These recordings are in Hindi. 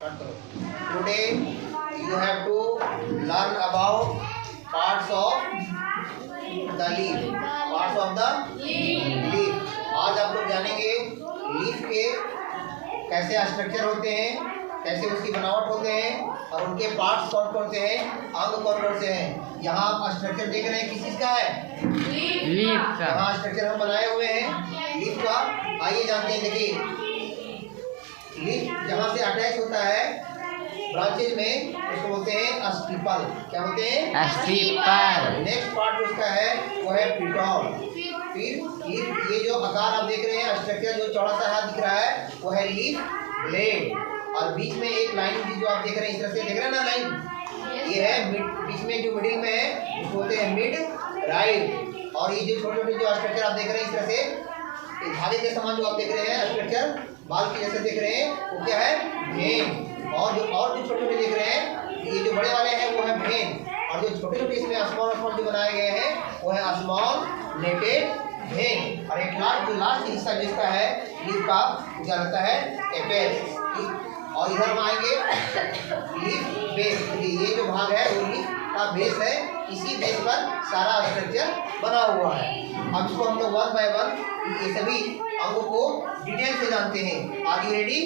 Today you have to learn about parts of the leaf. Parts of the leaf. आज आप लोग जानेंगे लीफ के कैसे स्ट्रक्चर होते हैं, कैसे उसकी बनावट होते हैं और उनके पार्ट्स कौन कौन से हैं, अंग कौन कौन से हैं। यहाँ आप स्ट्रक्चर देख रहे हैं, किस चीज का है? लीफ का। यहाँ स्ट्रक्चर हम बनाए हुए हैं लीफ का। आइए जानते हैं। देखिए लीफ जहाँ से अटैच होता है ब्रांचेज में उसको बोलते हैं स्टिपल। क्या बोलते हैं? स्टिपल। नेक्स्ट पार्ट उसका है वो है पिटॉल। फिर ये जो आकार आप देख रहे हैं, स्ट्रक्चर जो चौड़ा सा दिख रहा है वो है लीफ ब्लेड। और बीच में एक लाइन जो आप देख रहे हैं, इस तरह से देख रहे हैं ना लाइन, ये है बीच में जो मिडिल में है उसको बोलते हैं मिड राइट। और ये जो छोटे छोटे जो स्ट्रक्चर आप देख रहे हैं इस तरह से धागे के समान जो आप देख रहे हैं स्ट्रक्चर बाल के जैसे देख रहे हैं वो क्या है? भेन। और जो छोटे छोटे देख रहे हैं ये जो बड़े वाले हैं वो है भेन। और जो छोटे छोटे इसमें स्मॉल जो बनाए गए हैं वो है स्मॉल नेटेड भेन। और एक लास्ट हिस्सा जिसका है लीफ का क्या रहता है? एपेक्स। और इधर हम आएंगे लीफ बेस। ये जो भाग है वो लीफ का बेस है, इसी बेस पर सारा स्ट्रक्चर बना हुआ है। अब इसको हम लोग वन बाय वन ये सभी अंगों को डिटेल से जानते हैं। Are you ready?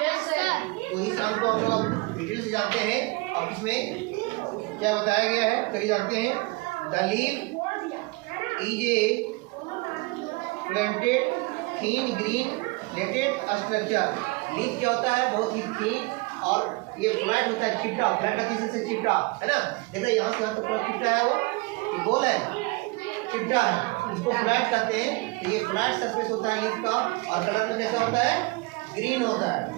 Yes sir. तो इस अंग को हम लोग डिटेल से जानते हैं। और इसमें क्या बताया गया है चलिए जानते हैं। The leaf is a planted thin green plated structure. Leaf क्या होता है? बहुत ही थिन और ये फ्लैट होता है, चिपटा। फ्लैट का किसी से चिपटा है ना, देख रहे हैं यहाँ से यहाँ तक पूरा चिपटा है, वो गोल है, चिपटा है, इसको फ्लैट कहते हैं। तो ये फ्लैट सरफेस होता है लीफ का। और कलर में कैसा होता है? ग्रीन होता है।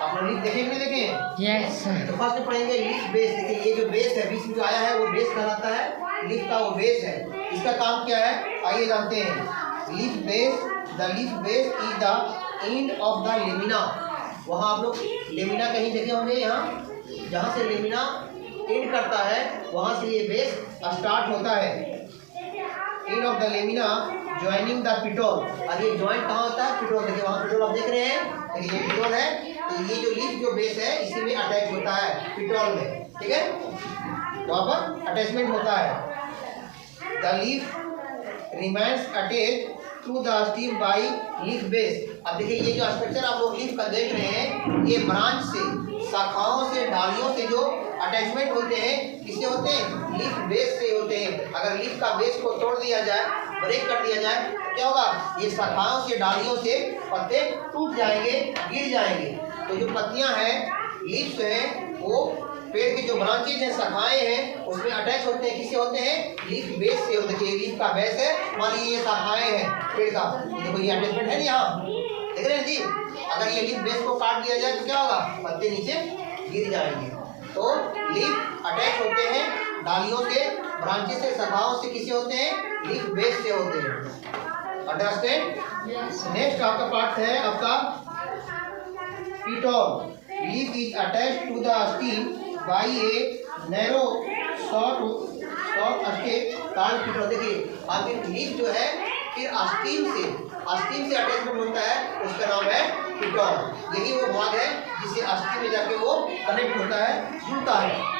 आप लोग लीफ देखेंगे नहीं देखें? Yes sir. तो फर्स्ट पढ़ेंगे लीफ बेस। देखिए ये जो बेस है बीच में जो आया है वो बेस कहलाता है, लीफ का वो बेस है। इसका काम क्या है आइए जानते हैं। Leaf base, the leaf base is the end of the lamina. वहाँ आप लोग लेमिना कहीं देखे होंगे, यहाँ जहाँ से लेमिना एंड करता है वहाँ से ये बेस स्टार्ट होता है। End of the lamina joining the Pitol. और ये ज्वाइंट कहाँ होता है? पिटोल। देखिए वहाँ पिटोल आप देख रहे हैं, देखिए ये पिटोल है। तो ये जो लीफ जो बेस है इसी में अटैच होता है पिटोल में, ठीक है, वहाँ पर अटैचमेंट होता है। The leaf remains attach to the stem by leaf base. अब देखिए ये जो स्ट्रक्चर आप लोग लीफ का देख रहे हैं ये ब्रांच से, शाखाओं से, डालियों से जो अटैचमेंट होते हैं किससे होते हैं? लीफ बेस से होते हैं। अगर लीफ का बेस को तोड़ दिया जाए, ब्रेक कर दिया जाए तो क्या होगा? ये शाखाओं से, डालियों से पत्ते टूट जाएंगे, गिर जाएंगे। तो जो पत्तियां हैं लीफ हैं वो पेड़ के जो ब्रांचेज हैं, शाखाएं हैं, उसमें अटैच होते हैं। किससे होते हैं? लीफ बेस से होते हैं। लीफ का बेस है, मान लीजिए ये शाखाएं हैं पेड़ का, देखो ये अटैचमेंट है ना यहाँ, देख रहे हैं जी। अगर ये लीफ बेस को काट दिया जाए तो क्या होगा? पत्ते नीचे गिर जाएंगे। तो लीफ अटैच होते हैं डालियों से, ब्रांचेस से, शाखाओं से। किससे होते हैं? लीफ बेस से होते हैं। अंडरस्टैंड? नेक्स्ट आपका पार्ट है आपका petiole. Leaf is attached to the stem by a narrow short step called petiole. देखिए आगे लीफ जो है फिर स्टीम से अटैचमेंट होता है, उसका नाम है पिटोल। यही वो भाग है जिससे स्टीम में जाके वो कनेक्ट होता है, जुड़ता है।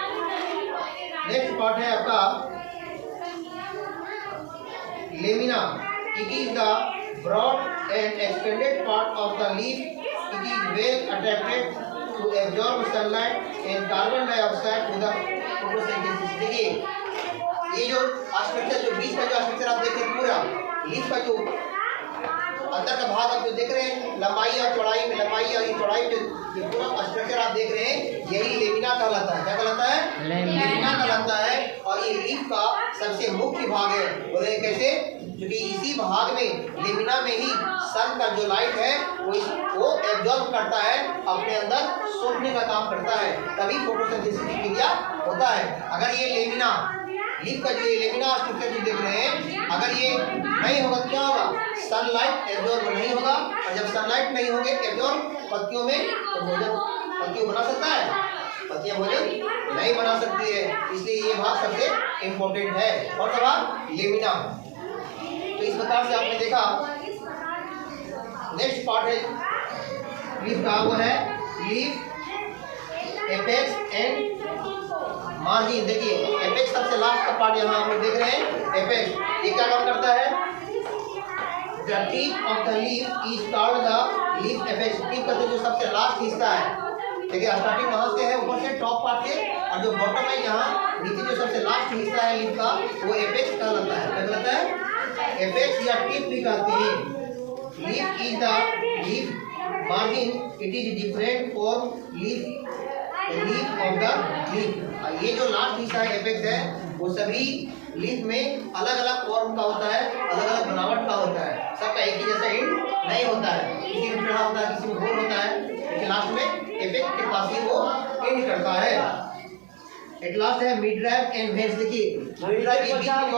नेक्स्ट पार्ट है आपका lamina. It is the broad and extended part of the leaf. It is well adapted to absorb sunlight and carbon dioxide to the photosynthesis. देखिए ये जो स्ट्रक्चर, जो बीच का जो स्ट्रक्चर आप देख रहे हैं, पूरा लीफ का जो अंदर का भाग आप जो देख रहे हैं, लंबाई और चौड़ाई में, लंबाई और चौड़ाई जो ये पूरा स्ट्रक्चर आप देख रहे हैं, यही लेमिना कहलाता है। क्या कहलाता है? लेमिना कहलाता है। और ये लीफ का सबसे मुख्य भाग है। बोले कैसे? क्योंकि इसी भाग में, लेमिना में ही सन का जो लाइट है वो एब्जॉर्ब करता है, अपने अंदर सोखने का काम करता है, तभी फोटोसिंथेसिस की क्रिया होता है। अगर ये लेमिना, लीफ का जो ये लेमिना स्ट्रक्चर जो देख रहे हैं, अगर ये नहीं होगा तो क्या होगा? सनलाइट एब्जॉर्ब नहीं होगा। और जब सनलाइट नहीं होंगे एब्जॉर्ब पत्तियों में, तो भोजन पत्तियों बना सकता है? पत्तियां भोजन नहीं बना सकती है। इसलिए ये भाग सबसे इम्पोर्टेंट है। और सा भाग लेमिना। तो इस प्रकार से आपने देखा। नेक्स्ट पार्ट है लीफ का वो है लीफ, एपेक्स एंड मार्जिन। देखिए एपेक्स सबसे लास्ट का पार्ट यहाँ हम लोग देख रहे हैं। एपेक्स ये क्या काम करता है? The tip of the leaf is called the leaf apex। Tip का जो सबसे लास्ट हिस्सा है, देखिए स्टार्टिंग वहाँ से है ऊपर से टॉप पार्ट के, और जो बॉटम है यहाँ नीचे जो सबसे लास्ट हिस्सा है लीफ का, वो एपेक्स कहलाता है। क्या कहलाता है? एपेक्स या टिप भी कहते हैं। Leaf is the leaf margin, it is different for leaf of the leaf. ये जो लास्ट हिस्सा है एपेक्स है, वो सभी लीफ में अलग अलग फॉर्म का होता है, अलग अलग बनावट का होता है, सबका एक ही जैसा एंड नहीं होता है। किसी में टेढ़ा होता है, किसी में गोल होता है, लेकिन लास्ट में एपेक्स के पास ही वो एंड करता है। एट लास्ट है मिड ड्राइव एंड वेन्स। देखिए मिड ड्राइव के बीच में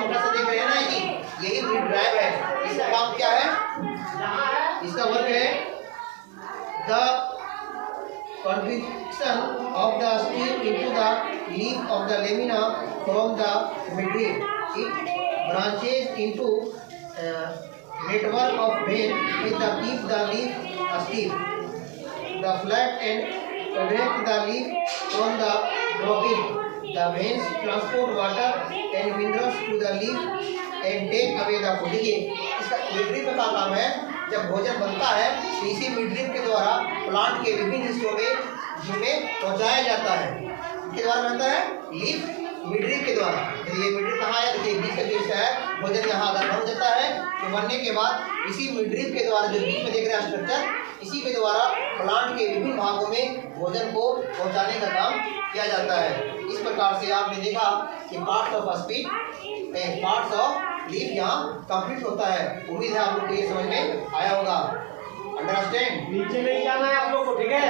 मोटा सा देख रहे हैं ना, यही मिड ड्राइव है। इसका काम क्या है? इसका वर्क है the convection of the stem into the leaf of the lamina from the midrib. It branches into network of vein with the keep the leaf stiff. The flat end prevent the leaf from the dropping. The veins transport water and minerals to the leaf and take away the food। देखिए इसका midrib का काम है, जब भोजन बनता है तो इसी मिडरिप के द्वारा प्लांट के विभिन्न हिस्सों में पहुंचाया जाता है। किसके द्वारा बनता है? लीफ मिडरिप के द्वारा। ये मिडरिप कहाँ है? देखिए बीच का जो हिस्सा है, भोजन यहाँ अगर बन जाता है तो बनने के बाद इसी मिडरिप के द्वारा, जो बीच में देख रहे हैं स्ट्रक्चर, इसी के द्वारा प्लांट के विभिन्न भागों में भोजन को पहुँचाने का काम किया जाता है। इस प्रकार से आपने देखा कि parts of speech and parts of leaf यहाँ कंप्लीट होता है। उम्मीद है आप लोग को ये समझ में आया होगा। अंडरस्टैंड? नीचे नहीं जाना है आप लोग को, ठीक है?